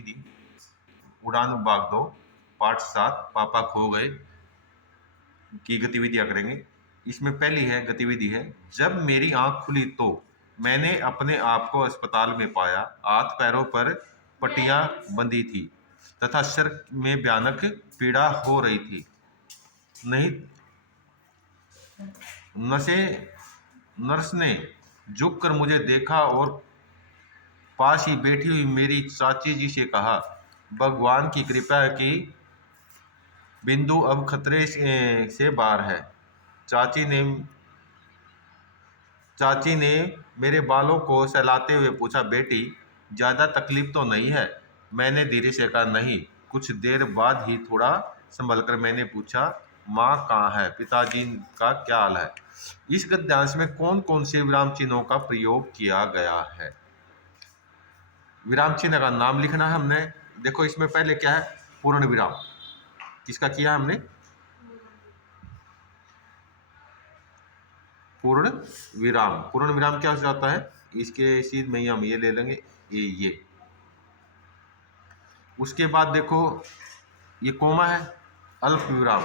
गतिविधि उड़ान भाग 2 पार्ट 7 पापा खो गए की गतिविधियां करेंगे। इसमें पहली है गतिविधि है, जब मेरी आंख खुली तो मैंने अपने आप को अस्पताल में पाया। हाथ पैरों पर पट्टियां बंधी थी तथा सिर में भयानक पीड़ा हो रही थी। नहीं नशे नर्स ने झुककर मुझे देखा और पास ही बैठी हुई मेरी चाची जी से कहा, भगवान की कृपा है कि बिंदु अब खतरे से बाहर है। चाची ने मेरे बालों को सहलाते हुए पूछा, बेटी ज्यादा तकलीफ तो नहीं है? मैंने धीरे से कहा, नहीं। कुछ देर बाद ही थोड़ा संभलकर मैंने पूछा, माँ कहाँ है? पिताजी का क्या हाल है? इस गद्यांश में कौन कौन से विराम चिन्हों का प्रयोग किया गया है? विराम चिन्ह का नाम लिखना है हमने। देखो इसमें पहले क्या है, पूर्ण विराम। किसका किया हमने? पूर्ण विराम। पूर्ण विराम क्या हो जाता है? इसके सीध में ही हम ये ले लेंगे, ये। उसके बाद देखो ये कोमा है, अल्प विराम।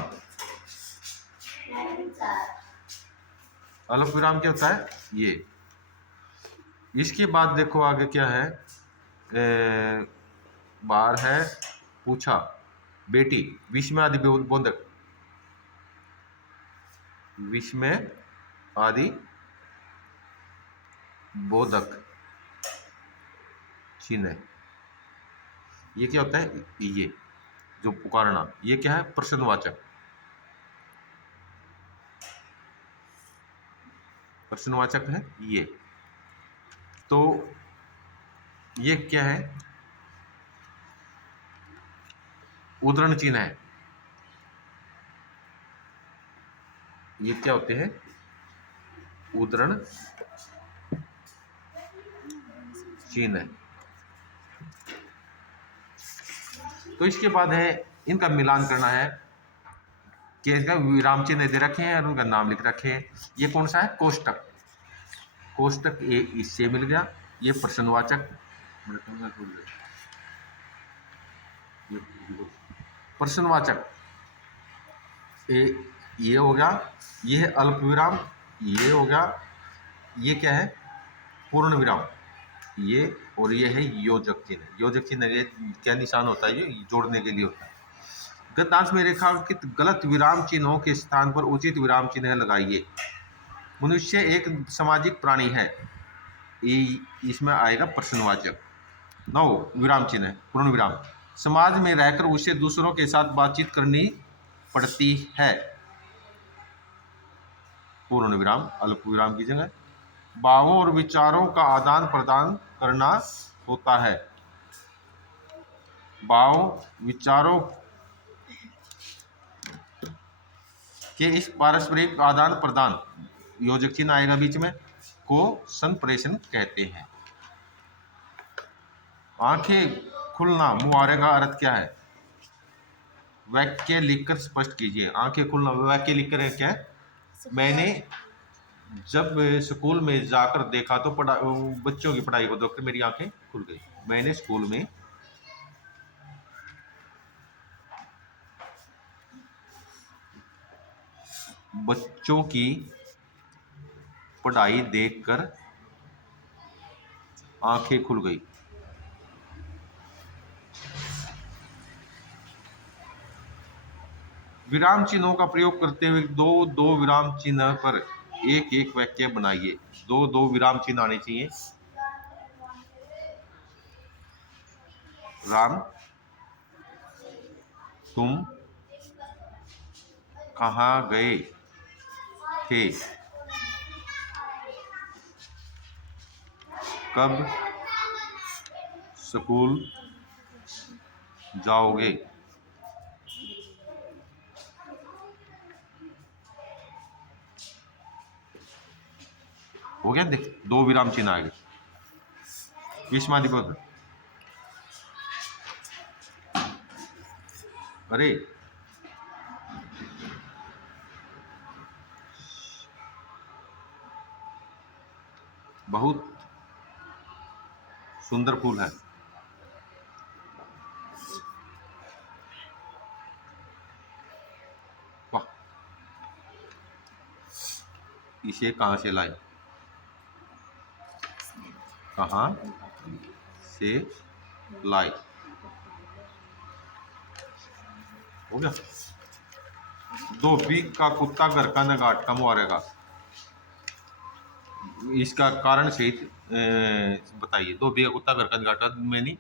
अल्प विराम क्या होता है? ये। इसके बाद देखो आगे क्या है, बार है पूछा, बेटी विस्मय आदि बोधक। विस्मय आदि बोधक चिन्ह। ये क्या होता है? ये जो पुकारना, ये क्या है? प्रश्नवाचक। प्रश्नवाचक है ये। तो ये क्या है? उद्धरण चिन्ह है। ये क्या होते हैं? उद्धरण चिन्ह। तो इसके बाद है इनका मिलान करना है कि इसका विराम चिन्ह दे रखे हैं और उनका नाम लिख रखे हैं। ये कौन सा है? कोष्टक। कोष्टक ये इससे मिल गया। ये प्रश्नवाचक, प्रश्नवाचक ये हो गया। ये है अल्प विराम, ये हो गया। ये क्या है? पूर्ण विराम, ये। और ये है योजक चिन्ह। योजक चिन्ह ये क्या निशान होता है? ये जोड़ने के लिए होता है। गद्यांश में रेखांकित गलत विराम चिन्हों के स्थान पर उचित विराम चिन्ह लगाइए। मनुष्य एक सामाजिक प्राणी है, इसमें आएगा प्रश्नवाचक। 9 विराम चिन्ह पूर्ण विराम। समाज में रहकर उसे दूसरों के साथ बातचीत करनी पड़ती है। पूर्ण विराम अल्प विराम की जगह। भावों और विचारों का आदान प्रदान करना होता है। भाव विचारों के इस पारस्परिक आदान प्रदान, योजक चिन्ह आएगा बीच में, को संप्रेषण कहते हैं। आंखें खुलना, मुहावरे का अर्थ क्या है? वाक्य लिखकर स्पष्ट कीजिए। आंखें खुलना वाक्य लिखकर क्या है? मैंने जब स्कूल में जाकर देखा तो बच्चों की पढ़ाई को देखकर मेरी आंखें खुल गई। मैंने स्कूल में बच्चों की पढ़ाई देखकर आंखें खुल गई। विराम चिन्हों का प्रयोग करते हुए दो दो विराम चिन्ह पर एक एक वाक्य बनाइए। दो दो विराम चिन्ह आने चाहिए। राम तुम कहाँ गए थे? कब स्कूल जाओगे? हो गया? देख दो विराम चिन्ह आ गए। विस्मादिपद, अरे बहुत सुंदर फूल है। इसे कहाँ से लाए, कहाँ से लाए। हो गया। धोबी का कुत्ता घर का नगाट का मुहावरेगा, इसका कारण सहित बताइए। धोबी का कुत्ता घर का नगाटा में नहीं,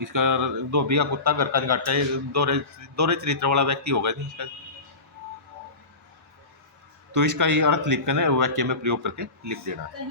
इसका धोबी का कुत्ता घर का नगाटा दोहरे दोहरे चरित्र वाला व्यक्ति होगा नहीं इसका। तो इसका ये अर्थ लिख कर वाक्य में प्रयोग करके लिख देना है।